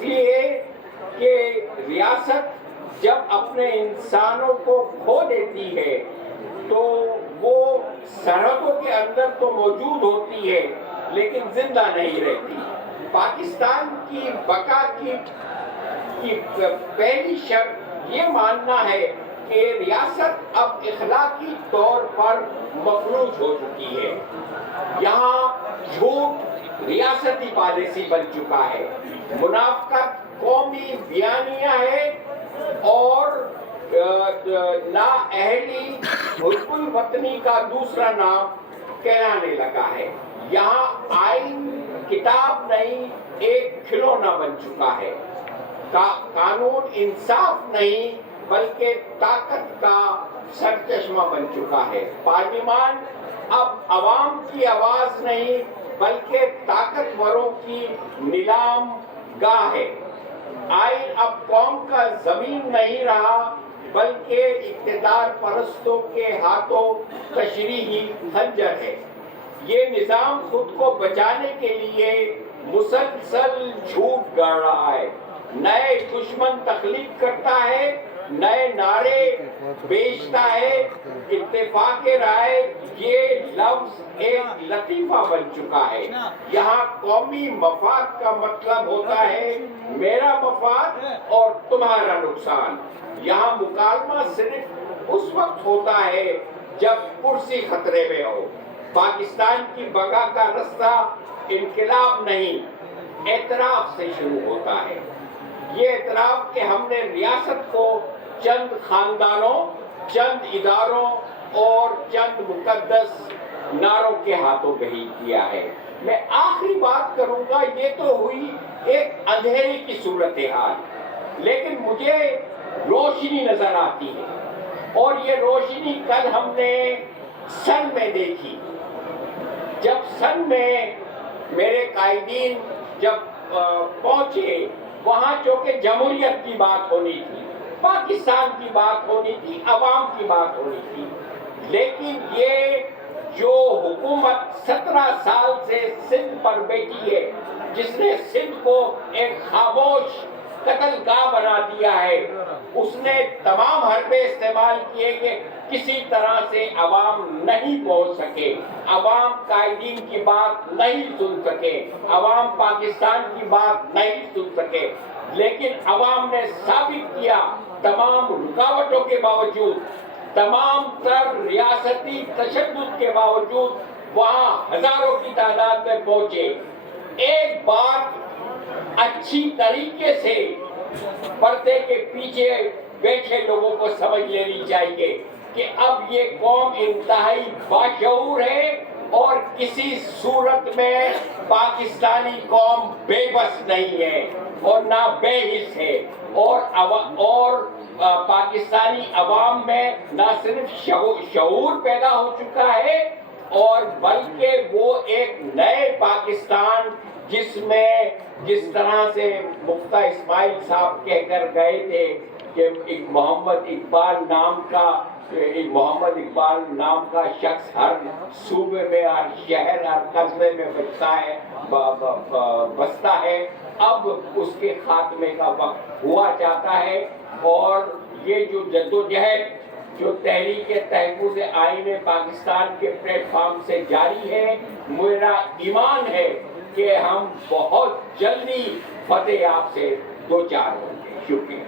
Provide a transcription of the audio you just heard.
اس لیے کہ ریاست جب اپنے انسانوں کو کھو دیتی ہے تو وہ سرحدوں کے اندر تو موجود ہوتی ہے لیکن زندہ نہیں رہتی۔ پاکستان کی بقا کی پہلی شرط یہ ماننا ہے کہ ریاست اب اخلاقی طور پر مفلوج ہو چکی ہے۔ یہاں جھوٹ ریاستی پالیسی بن چکا ہے، منافقت قومی بیانیہ ہے اور نااہلی حب الوطنی کا دوسرا نام کہلانے لگا ہے۔ یہاں آئین کتاب نہیں ایک کھلونا بن چکا ہے، قانون انصاف نہیں بلکہ طاقت کا سرچشمہ بن چکا ہے۔ پارلیمان اب عوام کی آواز نہیں بلکہ طاقتوروں کی نیلام گاہ ہے۔ آئین اب قوم کا ضمیر نہیں رہا بلکہ اقتدار پرستوں کے ہاتھوں تشریحی خنجر ہے۔ یہ نظام خود کو بچانے کے لیے مسلسل جھوٹ گڑھ رہا ہے، نئے دشمن تخلیق کرتا ہے، نئے نعرے بیچتا ہے۔ اتفاق رائے یہ لفظ ایک لطیفہ بن چکا ہے۔ یہاں قومی مفاد کا مطلب ہوتا ہے میرا مفاد اور تمہارا نقصان۔ یہاں مکالمہ صرف اس وقت ہوتا ہے جب کرسی خطرے میں ہو۔ پاکستان کی بقا کا رستہ انقلاب نہیں، اعتراف سے شروع ہوتا ہے۔ یہ اعتراف کہ ہم نے ریاست کو چند خاندانوں، چند اداروں اور چند مقدس نعروں کے ہاتھوں بہی کیا ہے۔ میں آخری بات کروں گا، یہ تو ہوئی ایک اندھیرے کی صورتحال، لیکن مجھے روشنی نظر آتی ہے اور یہ روشنی کل ہم نے سن میں دیکھی۔ جب سن میں میرے قائدین جب پہنچے، وہاں چونکہ جمہوریت کی بات ہونی تھی، پاکستان کی بات ہونی تھی، عوام کی بات ہونی تھی، لیکن یہ جو حکومت 17 سال سے سندھ پر بیٹھی ہے، جس نے سندھ کو ایک خاموش قتل گاہ بنا دیا ہے، اس نے تمام حربے استعمال کیے کہ کسی طرح سے عوام نہیں پہنچ سکے، عوام قائدین کی بات نہیں سن سکے، عوام پاکستان کی بات نہیں سن سکے، لیکن عوام نے ثابت کیا تمام رکاوٹوں کے باوجود، تمام تر ریاستی تشدد کے باوجود وہاں ہزاروں کی تعداد میں پہنچے۔ ایک بات اچھی طریقے سے پردے کے پیچھے بیٹھے لوگوں کو سمجھ لینی چاہیے کہ اب یہ قوم انتہائی باشعور ہے اور کسی صورت میں پاکستانی قوم بے بس نہیں ہے اور نہ بے حس ہے، اور پاکستانی عوام میں نہ صرف شعور پیدا ہو چکا ہے اور بلکہ وہ ایک نئے پاکستان جس طرح سے مفتہ اسماعیل صاحب کہہ کر گئے تھے کہ محمد اقبال نام کا شخص ہر صوبے میں، ہر شہر، ہر قصبے میں بستا ہے، اب اس کے خاتمے کا وقت ہوا چاہتا ہے۔ اور یہ جو جدوجہد جو تحریک تحفظ آئین پاکستان کے پلیٹ فارم سے جاری ہے، میرا ایمان ہے کہ ہم بہت جلدی فتح یاب سے دوچار ہوں گے۔ شکریہ۔